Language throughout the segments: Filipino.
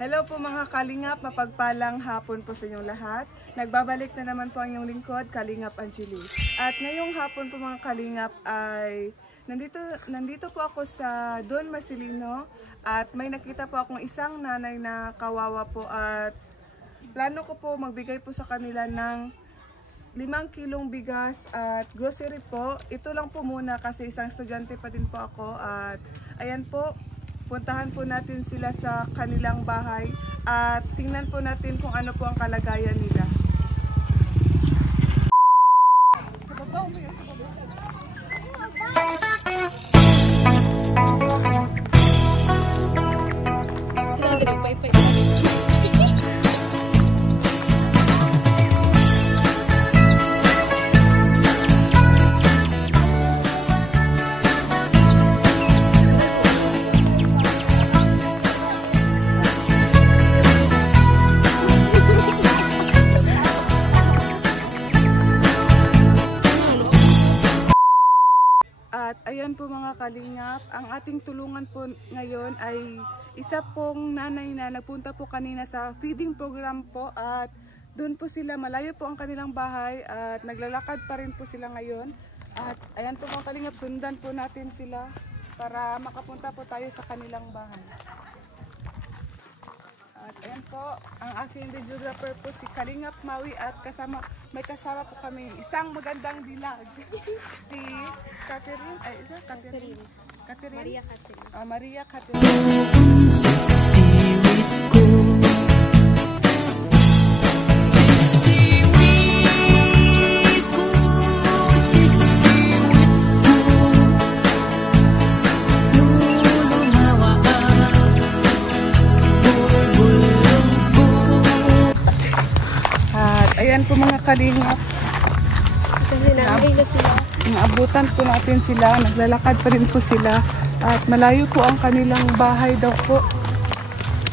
Hello po mga Kalingap, mapagpalang hapon po sa inyong lahat. Nagbabalik na naman po ang inyong lingkod, Kalingap Angeli. At ngayong hapon po mga Kalingap ay nandito po ako sa Don Marcelino at may nakita po akong isang nanay na kawawa po at plano ko po magbigay po sa kanila ng 5 kilong bigas at grocery po. Ito lang po muna kasi isang estudyante pa din po ako at ayan po. Puntahan po natin sila sa kanilang bahay at tingnan po natin kung ano po ang kalagayan nila. At ayan po mga Kalingap, ang ating tulungan po ngayon ay isa pong nanay na nagpunta po kanina sa feeding program po at doon po sila, malayo po ang kanilang bahay at naglalakad pa rin po sila ngayon. At ayan po mga Kalingap, sundan po natin sila para makapunta po tayo sa kanilang bahay. At ayan po, ang aking videographer po si Kalingap Maui at may kasama po kami isang magandang dilag. Si Catherine, Maria Catherine. Maria Catherine. Ayan po mga Kalingap. Naabutan po natin sila, naglalakad pa rin po sila at malayo po ang kanilang bahay daw po.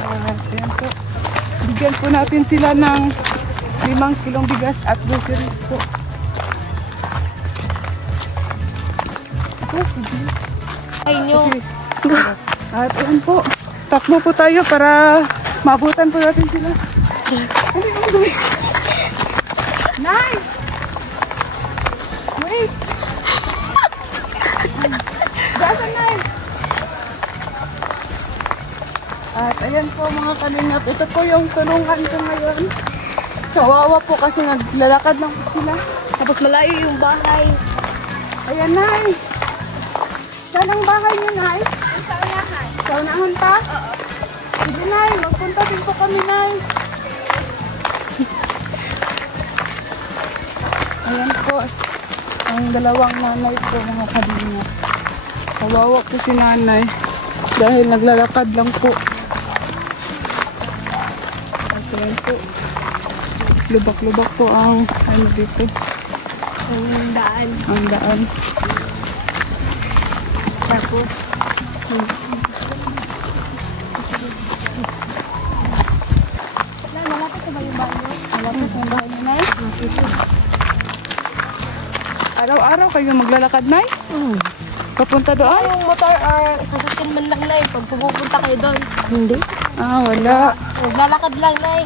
Ayan po. Bigyan po natin sila ng 5 kilong bigas at groceries po. At ayan po, takbo po tayo para maabutan po natin sila. Nice! Wait! That's a knife! At ayan po mga Kalingap, ito po yung tulungan ko ngayon. Kawawa po kasi naglalakad lang po sila. Tapos malayo yung bahay. Ayan, Nay! Saan ang bahay niyo, Nay? Sa unahan. Sa unahan pa? Oo. Sige, Nay, magpunta din po kami, Nay. Ayan po, ang dalawang nanay po mga Kalingap. Kawawa po si nanay dahil naglalakad lang po. At ayan po, lubak-lubak po ang ano dito. Ang daan. Ang daan. Tapos, malapit na ba yung bahay nyo? Malapit ang bahay ni Nay? Araw-araw kayo maglalakad, Nay? Papunta doon? Yung motor or sasakyan man lang, Nay, pag pupunta kayo doon. Hindi. Wala. Maglalakad lang, Nay.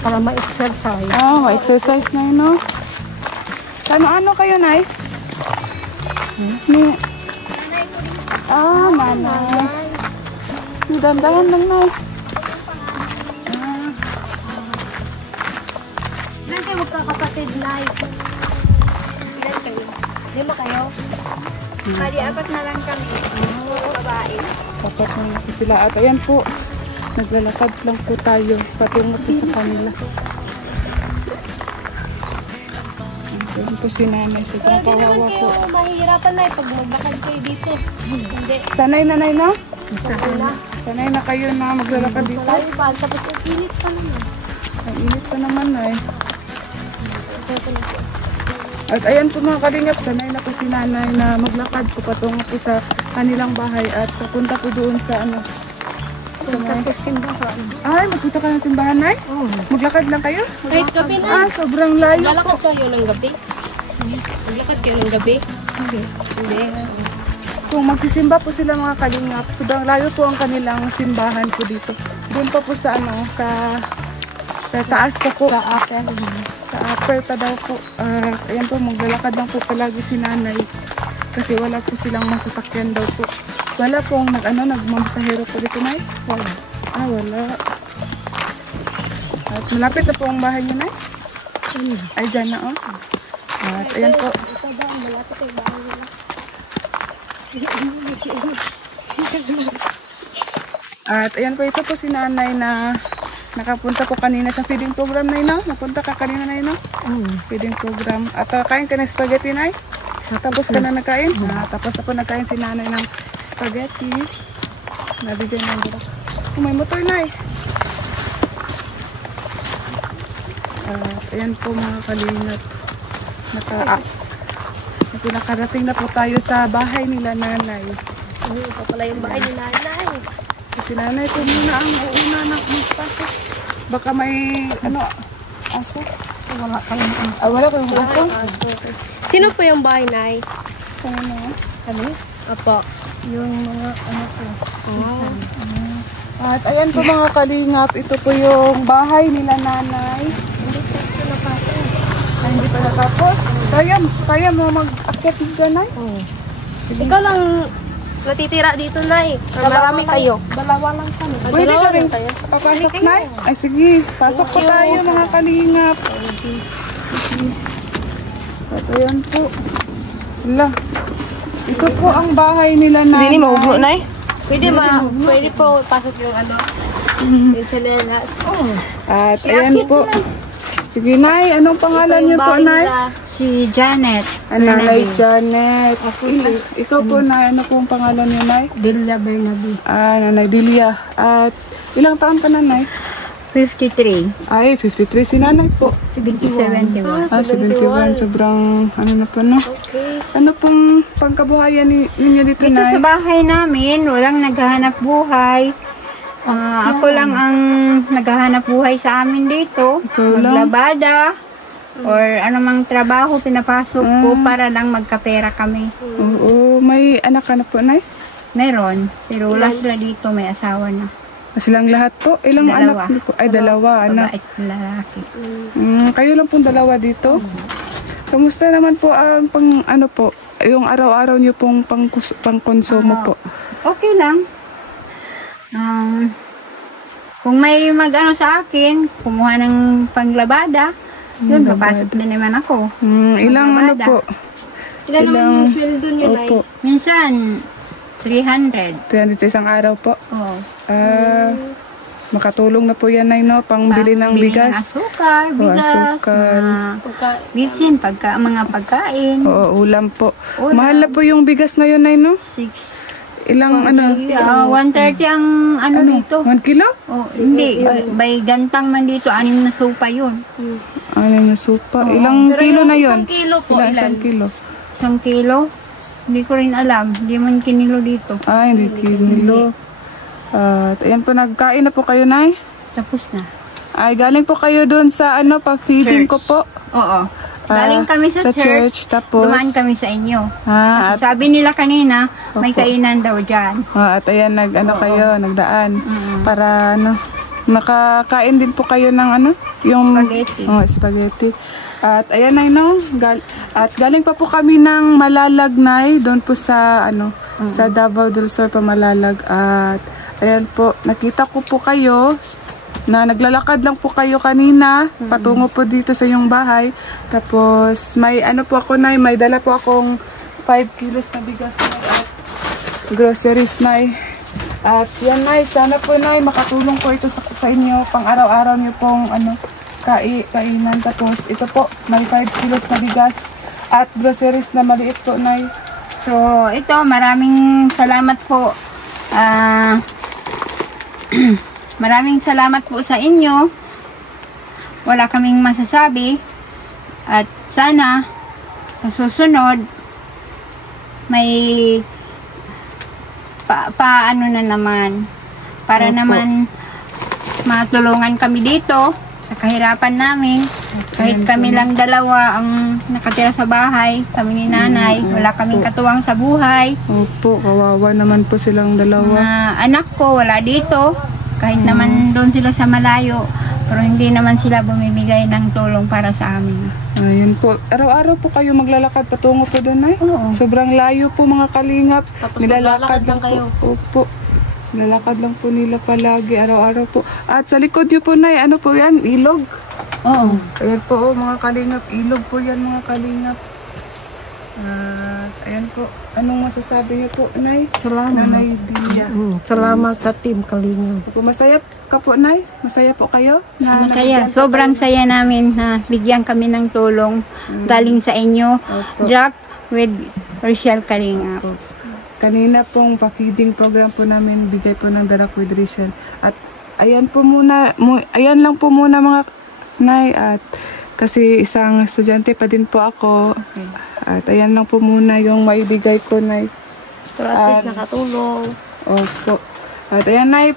Para ma-exercise. Ma-exercise na yun, no? Ano kayo, Nay? Manay. Dandahan lang, Nay. Ilan kayo magkakapatid, Nay? Ilan kayo? 5 kayo? Bali, 4 na lang kami. Puro babae. Dapat na po sila. At ayan po, naglalakad lang po tayo patungo po sa kanila. Ayan po si nanay. Sobrang Pero di naman kawawa po. kayo mahihirapan, Nay, pag maglakad kayo dito. Hindi. Sanay na, Nay, no? Wala. Sanay na kayo na maglalakad dito. Malayo pa. Tapos ang init pa naman. Ang init pa naman, Nay. At ayan po mga Kalingap, sanay na po si nanay na maglakad po patungo po sa kanilang bahay at papunta po doon sa ano. Sa may... Simbahan. Ay, magpunta ka ng simbahan, Nay? Maglakad lang kayo? Kahit gabi, Nay. Sobrang layo po. Maglalakad kayo ng gabi? Maglakad kayo ng gabi? Hindi. Hindi. po, magsisimba po sila mga kalingap. Sobrang layo po ang kanilang simbahan po dito. Doon pa po sa sa taas pa po. Sa akin. Sa upper pa daw po. Ayan po, maglalakad lang po palagi si nanay. Kasi wala po silang masasakyan daw po. Wala pong nagmamasahero po dito, Nay? Wala. Wala. At malapit na po ang bahay niyo, Nay? Ay, dyan na, oh. At ayan po. Ito ba, malapit ay bahay nila. At ayan po, ito po si nanay na nakapunta po kanina sa feeding program, Nay, no? Napunta ka kanina, Nay, no? Feeding program. At kain ka ng spaghetti, Nay? Tapos ka na nagkain? Tapos na po nagkain si nanay ng spaghetti. Nabigyan ng dito. May motor, Nay. Ayan po mga kalingap. Nakarating na po tayo sa bahay nila nanay. Ito pala yung bahay ni nanay. Si nanay po muna ang uuna na magpasok. Baka may aso. Wala kayong aso. Sino po yung bahay, Nay? Kami? Apo. Yung mga po. At ayan po mga kalingap, ito po yung bahay nila nanay. Hindi pa natapos. Kaya mo mag-akyat dito, Nay? Ikaw lang natitira dito, Nay. Marami kayo. Dalawa lang kami. Pwede ka rin papasok, Nay? Ay sige, pasok po tayo mga kalingap. At ayan po. Wala. Ito po ang bahay nila nanay. Hindi maubo, Nay? Pwede po pasok yung yung chanelas. At ayan po. Sige, Nay. Anong pangalan niyo po, Nay? Si Janet. Nanay Janet. Ikaw po, Nay. Ano po ang pangalan niyo, Nay? Delia Bernabe. Nanay Delia. At ilang taon ka na, Nay? 53. Ay, 53 si nanay po. 71. 71. Sobrang, na po, no? Okay. Ano pong pangkabuhayan ninyo dito, Dito Nay? sa bahay namin, walang naghahanap buhay. Ako lang ang naghahanap buhay sa amin dito. Ikaw lang? Maglabada. Or anumang trabaho pinapasok ko para lang magkapera kami. Oo, may anak ka na po, Nay? Meron. Pero wala sila dito, may asawa na. Silang lahat po? Ilang Dalawa. anak niyo po? Ay, dalawa, anak. Babae at lalaki. Kayo lang pong dalawa dito? Kamusta naman po ang yung araw-araw niyo pong pangkonsumo po? Okay lang. Kung may sa akin, kumuha ng panglabada, yun, papasok din naman ako. Ilang po? Ilan naman yung sweldo niyo, Nay? Opo. Minsan, 300. 300 sa isang araw po? Oo. Makatulong na po yan, Nay, no? Pangbili ng bigas. Ng asukar, bigas. Asukar. Minsan, mga pagkain. Oo, ulam po. Ulam. Mahal na po yung bigas ngayon, Nay, no? 6. Ilang 130 ang dito. 1 kilo? Oh, hindi. By gantang man dito, 6 na sopa yun. Ano na supa? Ilang kilo na yun? 1 kilo po. Isang kilo? 1 kilo? Hindi ko rin alam. Hindi man kinilo dito. Hindi kinilo. At ayan po, nagkain na po kayo, Nay? Tapos na. Ay, galing po kayo dun sa pa-feeding ko po. Oo. Galing kami sa church. Tapos dumaan kami sa inyo. at Sabi nila kanina, may kainan daw dyan. at ayan, kayo, nagdaan. Para nakakain din po kayo ng yung Spaghetti. Spaghetti. At ayan, Nay, no? At galing pa po kami ng Malalag, Nay, doon po sa sa Davao del Sur pa Malalag. At ayan po, nakita ko po kayo na naglalakad lang po kayo kanina patungo po dito sa iyong bahay. Tapos may po ako, Nay, may dala po akong 5 kilos na bigas, Nay, at groceries, Nay. At yan, Nay, sana po, Nay, makatulong po ito sa inyo pang araw-araw niyo pong kainan. Tapos ito po, may 5 kilos na bigas at groceries na maliit po, Nay. So, ito, maraming salamat po. Maraming salamat po sa inyo. Wala kaming masasabi. At sana, sa susunod, may paano na naman. Para Opo. naman matulungan kami dito sa kahirapan namin. Kahit kami lang dalawa ang nakatira sa bahay, kami ni nanay, wala kaming katuwang sa buhay. Opo, kawawa naman po silang dalawa. Mga anak ko wala dito, kahit naman doon sila sa malayo, pero hindi naman sila bumibigay ng tulong para sa amin. Ayun po. Araw-araw po kayo maglalakad patungo po doon, Nay? Oo. Sobrang layo po mga kalingap. Tapos Nilalakad maglalakad lang kayo. Po. Opo. Nilalakad lang po nila palagi, araw-araw po. At sa likod niyo po, Nay, ano po yan? Ilog. Oo. Ayan po, mga kalingap. Ilog po yan, mga kalingap. At ayan po. Anong masasabi niyo po, Nay? Salamat. Nanay Delia. Salamat sa Team Kalingap. Opo, masaya ka po, Nay? Masaya po kayo? Masaya. nabigyan po Sobrang saya namin na bigyan kami ng tulong galing sa inyo. Opo. Jack with Rochelle Kalinga. Kanina pong pa-feeding program po namin, bigay po ng Darak with Rachel. At ayan po muna, ayan lang po muna mga Nay, at kasi isang estudyante pa din po ako. Okay. At ayan lang po muna yung maibigay ko, Nay. Pero at least nakatulong. Opo. At ayan, Nay,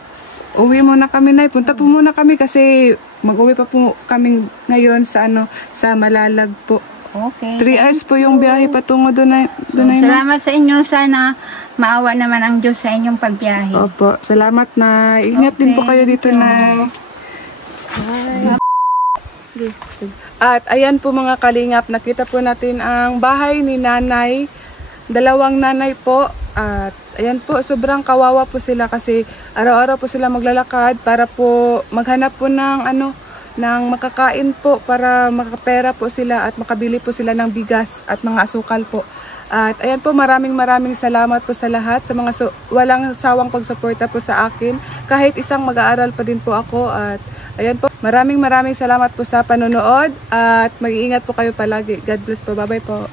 uwi muna kami, Nay. Punta po muna kami kasi mag-uwi pa po kami ngayon sa sa Malalag po. Okay. 3 hours po yung biyahe patungo doon, Nay. Salamat sa inyo. Sana maawa naman ang Diyos sa inyong pagbiyahe. Opo, salamat, Nay. Ingat din po kayo dito, Nay. At ayan po mga kalingap, nakita po natin ang bahay ni nanay. Dalawang nanay po. At ayan po, sobrang kawawa po sila kasi araw-araw po sila maglalakad para po maghanap po ng ng makakain po para makapera po sila at makabili po sila ng bigas at mga asukal po. At ayan po, maraming salamat po sa lahat, sa mga walang sawang pagsuporta po sa akin. Kahit isang mag-aaral pa din po ako. At ayan po, maraming salamat po sa panonood at mag-iingat po kayo palagi. God bless po. Bye-bye po.